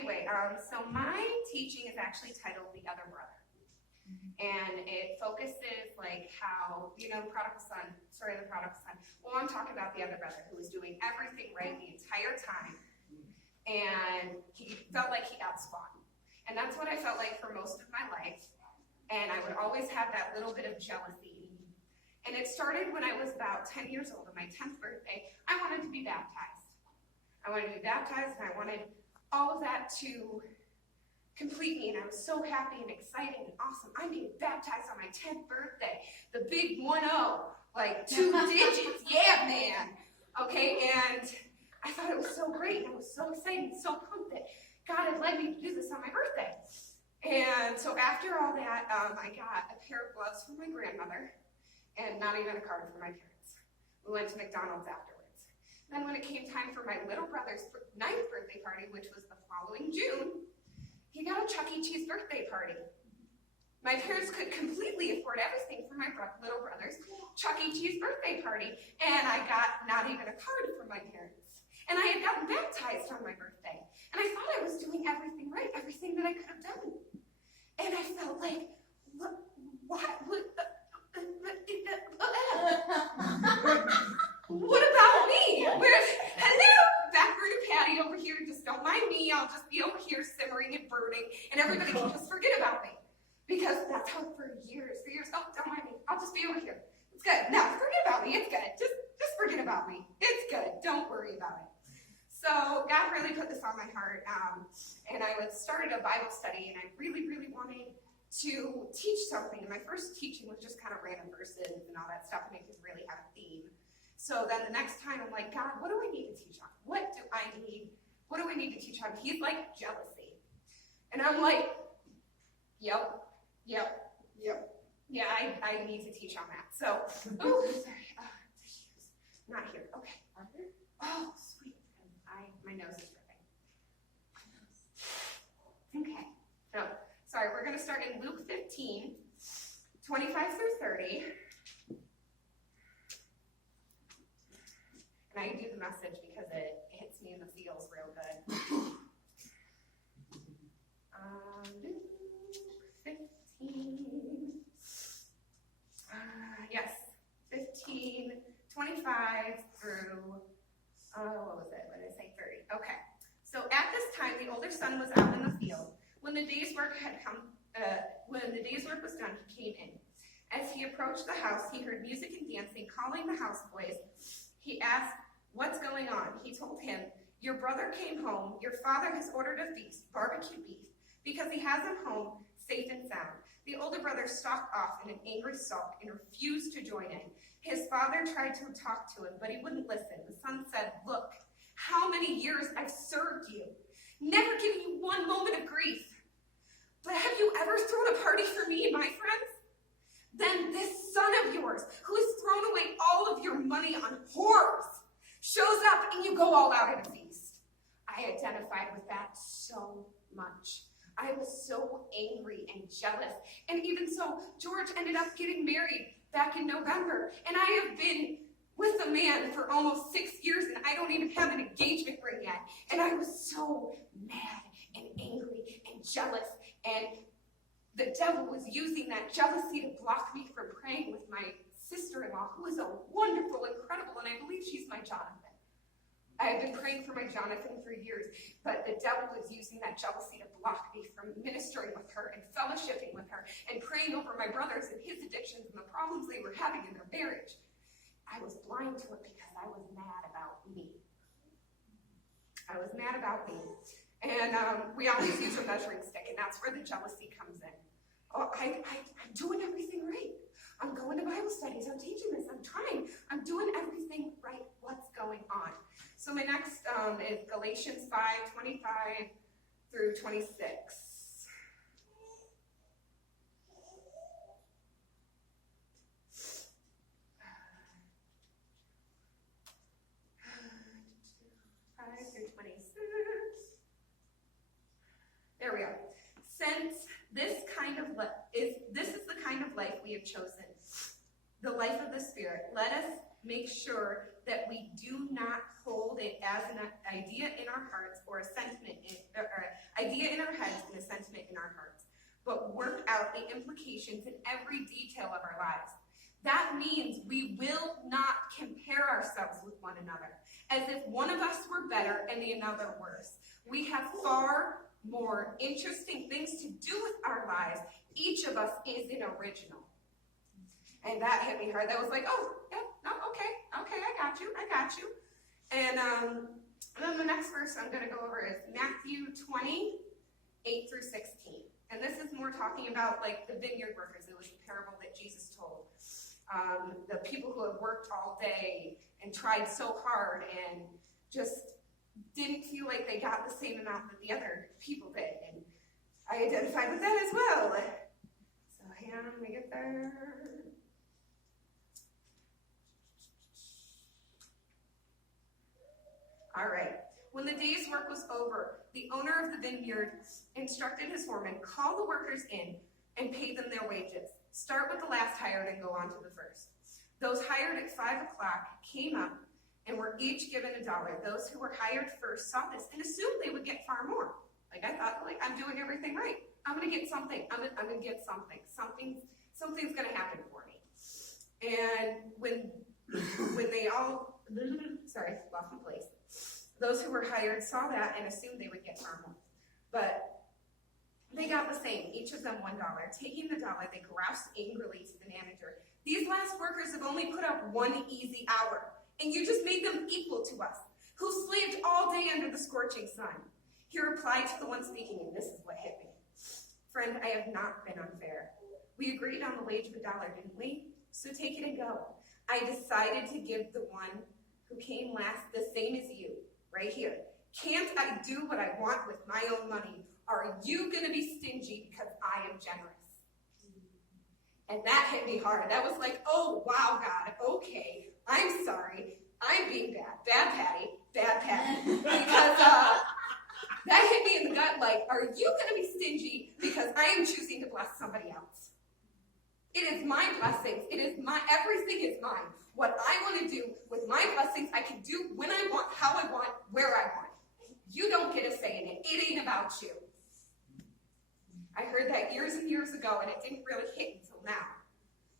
anyway, so my teaching is actually titled The Other Brother. And it focuses like how, the prodigal son, the prodigal son. Well, I'm talking about the other brother who was doing everything right the entire time. And he felt like he got spot. And that's what I felt like for most of my life. And I would always have that little bit of jealousy. And it started when I was about 10 years old, on my 10th birthday. I wanted to be baptized. I wanted to be baptized, and I wanted all of that to complete me, and I was so happy and excited and awesome. I'm being baptized on my 10th birthday. The big 1-0, like 2 digits, yeah, man. Okay, and I thought it was so great, and I was so excited and so pumped that God had led me to do this on my birthday. And so after all that, I got a pair of gloves from my grandmother, and not even a card from my parents. We went to McDonald's afterwards. Then when it came time for my little brother's 9th birthday party, which was the following June, he got a Chuck E. Cheese birthday party. My parents could completely afford everything for my little brother's Chuck E. Cheese birthday party, and I got not even a card from my parents. And I had gotten baptized on my birthday, and I thought I was doing everything right, everything that I could have done. And I felt like, what about me? Hello, backward Patty over here, just don't mind me, I'll just be over here simmering and burning, and everybody can just forget about me. Because that's how for years, oh, don't mind me, I'll just be over here. It's good, no, forget about me, it's good, just forget about me. It's good, don't worry about it. So God really put this on my heart, and I started a Bible study, and I really, really wanted to teach something. And my first teaching was just kind of random verses and all that stuff, and it didn't really have a theme. So then the next time I'm like, God, what do I need to teach on? What do I need to teach on? He's like, jealousy. And I'm like, yep. Yeah, I need to teach on that. So, oh, sorry, not here, okay. Oh, sweet, my nose is dripping. Okay, so, sorry, we're gonna start in Luke 15, 25 through 30. And I do the message because it hits me in the feels real good. Luke 15. Yes, 15, 25 through, what was it? What did I say? 30. Okay. So at this time, the older son was out in the field. When the day's work was done, he came in. As he approached the house, he heard music and dancing, calling the houseboys. He asked, "What's going on?" He told him, "Your brother came home. Your father has ordered a feast, barbecue beef, because he has him home safe and sound." The older brother stalked off in an angry sulk and refused to join in. His father tried to talk to him, but he wouldn't listen. The son said, "Look, how many years I've served you, never giving you one moment of grief. But have you ever thrown a party for me and my friends? Then this son of yours, who has thrown away all of your money on whores, shows up and you go all out at a feast." I identified with that so much. I was so angry and jealous. And even so, George ended up getting married back in November. And I have been with a man for almost 6 years, and I don't even have an engagement ring yet. And I was so mad and angry and jealous. And the devil was using that jealousy to block me from praying with my sister-in-law, who is a wonderful, incredible, and I believe she's my Jonathan. I have been praying for my Jonathan for years, but the devil was using that jealousy to block me from ministering with her and fellowshipping with her and praying over my brothers and his addictions and the problems they were having in their marriage. I was blind to it because I was mad about me. I was mad about me. And we always use a measuring stick, and that's where the jealousy comes in. Oh, I'm doing everything right. I'm going to Bible studies. I'm teaching this. I'm trying. I'm doing everything right. What's going on? So my next is Galatians 5:25 through 26. There we are. Since this is the kind of life we have chosen, the life of the Spirit, let us make sure that we do not hold it as an idea in our hearts or a sentiment idea in our heads and a sentiment in our hearts, but work out the implications in every detail of our lives. That means we will not compare ourselves with one another, as if one of us were better and the another worse. We have far more interesting things to do with our lives. Each of us is an original. And that hit me hard. That was like, oh, yeah, no, okay, I got you. And then the next verse I'm going to go over is Matthew 20, 8 through 16. And this is more talking about like the vineyard workers. It was a parable that Jesus told. The people who have worked all day and tried so hard and just didn't feel like they got the same amount that the other people did. And I identified with that as well. So hang on, let me get there. All right. When the day's work was over, the owner of the vineyard instructed his foreman, call the workers in and pay them their wages. Start with the last hired and go on to the first. Those hired at 5 o'clock came up and were each given $1. Those who were hired first saw this and assumed they would get far more. Like I thought, like I'm doing everything right. I'm gonna get something. I'm gonna get something. Something's gonna happen for me. And when they all lost my place. Those who were hired saw that and assumed they would get far more. But they got the same, each of them $1. Taking the $1, they groused angrily to the manager. These last workers have only put up 1 easy hour, and you just made them equal to us, who slaved all day under the scorching sun. He replied to the one speaking, and this is what hit me. Friend, I have not been unfair. We agreed on the wage of $1, didn't we? So take it and go. I decided to give the one who came last the same as you, right here. Can't I do what I want with my own money? Are you going to be stingy because I am generous? And that hit me hard. That was like, oh, wow, God, okay, I'm sorry. I'm being bad. Bad Patty. Because that hit me in the gut like, are you going to be stingy because I am choosing to bless somebody else? It is my blessings. Everything is mine. What I want to do with my blessings, I can do when I want, how I want, where I want. You don't get a say in it. It ain't about you. I heard that years and years ago, and it didn't really hit until now.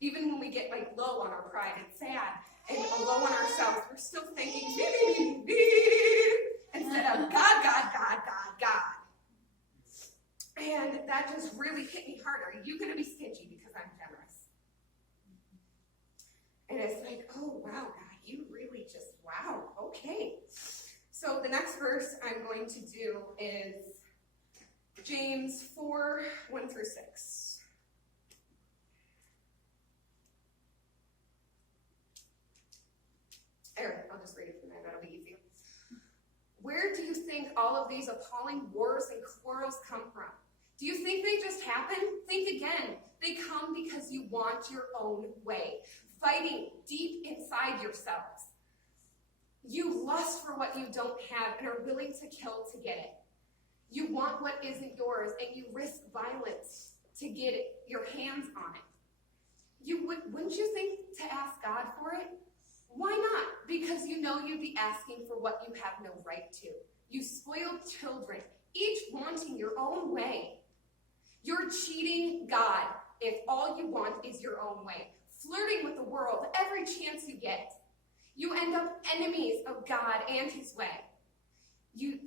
Even when we get like low on our pride and sad, and low on ourselves, we're still thinking, instead of God. And that just really hit me hard. Are you going to be stingy because I'm generous? And it's like, oh, wow, God, you really just, wow, okay. So the next verse I'm going to do is James 4, 1 through 6. I'll just read it from there, that'll be easy. Where do you think all of these appalling wars and quarrels come from? Do you think they just happen? Think again. They come because you want your own way, fighting deep inside yourselves. You lust for what you don't have and are willing to kill to get it. You want what isn't yours, and you risk violence to get your hands on it. Wouldn't you think to ask God for it? Why not? Because you know you'd be asking for what you have no right to. You spoiled children, each wanting your own way. You're cheating God if all you want is your own way, flirting with the world every chance you get. You end up enemies of God and his way.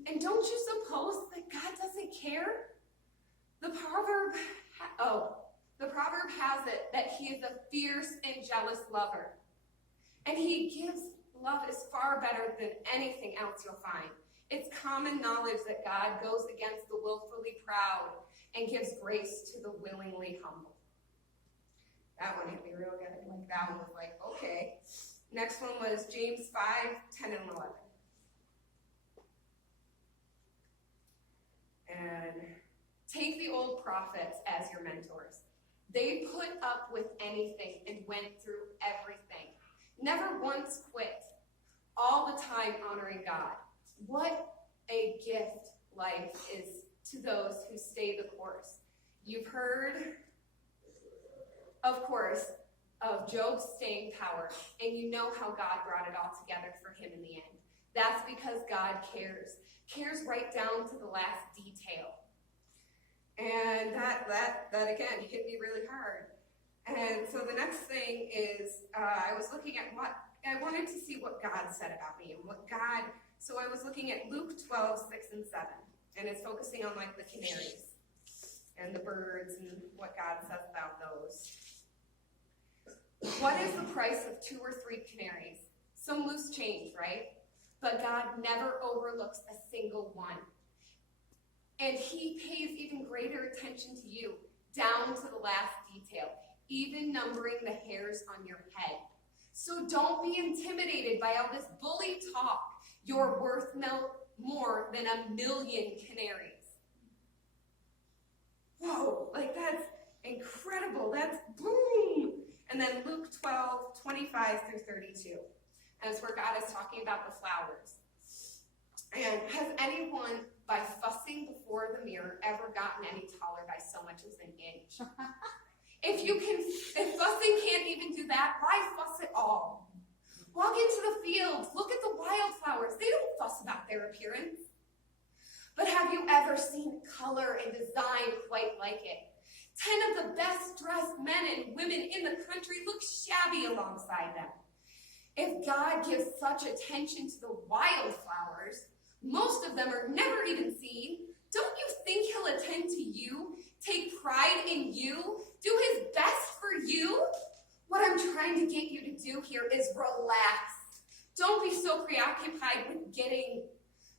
And don't you suppose that God doesn't care? The proverb has it that he is a fierce and jealous lover. And he gives love is far better than anything else you'll find. It's common knowledge that God goes against the willfully proud and gives grace to the willingly humble. That one hit me real good. Like that one was like, okay. Next one was James 5, 10 and 11. And take the old prophets as your mentors. They put up with anything and went through everything. Never once quit. All the time honoring God. What a gift life is to those who stay the course. You've heard, of course, of Job's staying power, and you know how God brought it all together for him in the end. That's because God cares right down to the last detail. And that again hit me really hard. And so the next thing is I was looking at what, I wanted to see what God said about me and what God, so I was looking at Luke 12:6 and 7, and it's focusing on like the canaries and the birds and what God says about those. What is the price of 2 or 3 canaries? Some loose change, right? But God never overlooks a single one. And he pays even greater attention to you, down to the last detail, even numbering the hairs on your head. So don't be intimidated by all this bully talk. You're worth more than 1,000,000 canaries. Whoa, like that's incredible. That's boom. And then Luke 12:25-32. And it's where God is talking about the flowers. And has anyone, by fussing before the mirror, ever gotten any taller by so much as an inch? If fussing can't even do that, why fuss at all? Walk into the fields, look at the wildflowers. They don't fuss about their appearance. But have you ever seen color and design quite like it? 10 of the best dressed men and women in the country look shabby alongside them. If God gives such attention to the wildflowers, most of them are never even seen, don't you think he'll attend to you, take pride in you, do his best for you? What I'm trying to get you to do here is relax. Don't be so preoccupied with getting,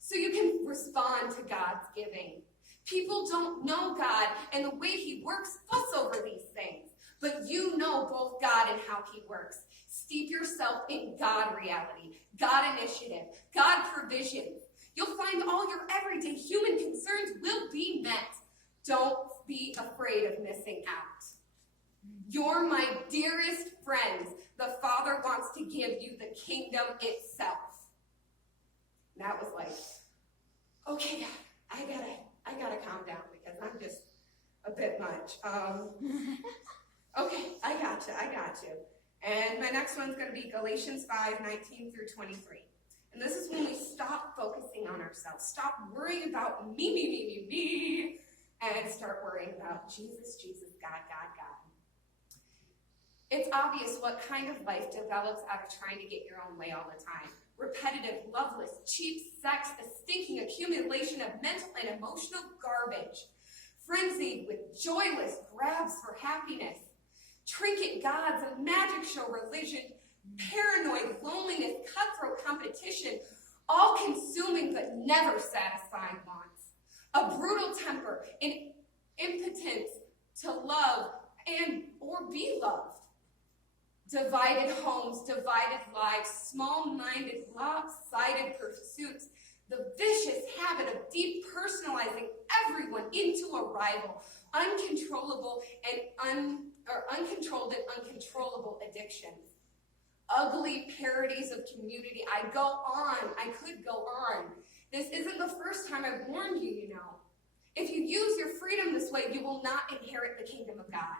so you can respond to God's giving. People don't know God and the way he works, fuss over these things. But you know both God and how he works. Steep yourself in God reality, God initiative, God provision. You'll find all your everyday human concerns will be met. Don't be afraid of missing out. You're my dearest friends. The Father wants to give you the kingdom itself. And that was like, okay, God, I gotta calm down because I'm just a bit much. Okay, I got you. And my next one's going to be Galatians 5:19-23. And this is when we stop focusing on ourselves, stop worrying about me, and start worrying about Jesus, God. It's obvious what kind of life develops out of trying to get your own way all the time. Repetitive, loveless, cheap sex, a stinking accumulation of mental and emotional garbage. Frenzied with joyless grabs for happiness. Trinket gods, a magic show religion, paranoid loneliness, cutthroat competition, all-consuming but never satisfying wants. A brutal temper, an impotence to love and or be loved. Divided homes, divided lives, small-minded, lopsided pursuits, the vicious habit of depersonalizing everyone into a rival, uncontrollable and uncontrolled and uncontrollable addictions. Ugly parodies of community. I could go on. This isn't the first time I've warned you, you know. If you use your freedom this way, you will not inherit the kingdom of God.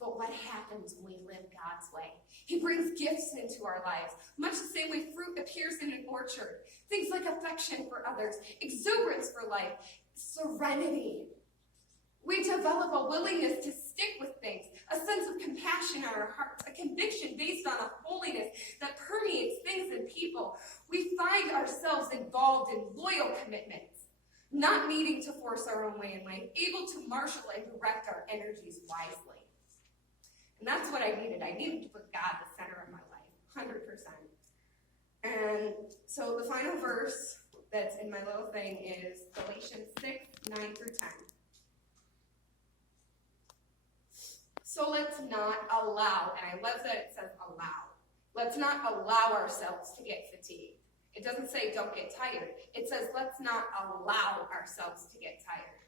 But what happens when we live God's way? He brings gifts into our lives, much the same way fruit appears in an orchard. Things like affection for others, exuberance for life, serenity. We develop a willingness to stick with things, a sense of compassion in our hearts, a conviction based on a holiness that permeates things and people. We find ourselves involved in loyal commitments, not needing to force our own way in life, able to marshal and direct our energies wisely. And that's what I needed. I needed to put God at the center of my life, 100%. And so the final verse that's in my little thing is Galatians 6:9-10. So let's not allow, and I love that it says allow. Let's not allow ourselves to get fatigued. It doesn't say don't get tired. It says let's not allow ourselves to get tired.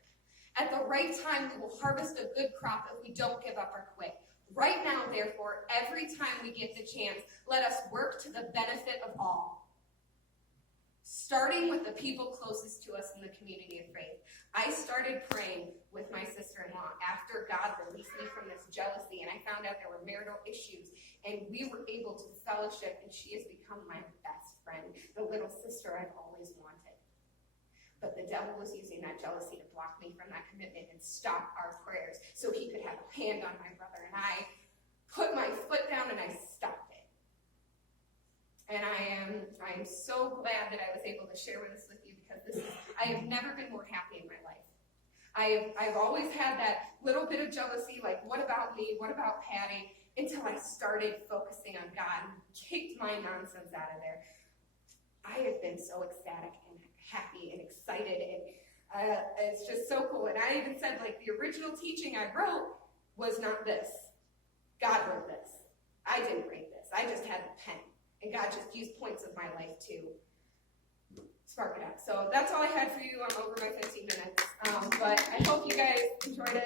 At the right time, we will harvest a good crop if we don't give up or quit. Right now, therefore, every time we get the chance, let us work to the benefit of all. Starting with the people closest to us in the community of faith. I started praying with my sister-in-law after God released me from this jealousy, and I found out there were marital issues, and we were able to fellowship, and she has become my best friend, the little sister I've always wanted. But the devil was using that jealousy to block me from that commitment and stop our prayers so he could have a hand on my brother. And I put my foot down and I stopped it. And I am so glad that I was able to share this with you, because I have never been more happy in my life. I've always had that little bit of jealousy, like, what about me? What about Patty? Until I started focusing on God and kicked my nonsense out of there. I have been so ecstatic and happy and excited, and it's just so cool. And I even said, like, the original teaching I wrote was not this. God wrote this. I didn't write this. I just had the pen. And God just used points of my life to spark it up. So that's all I had for you. I'm over my 15 minutes. But I hope you guys enjoyed it.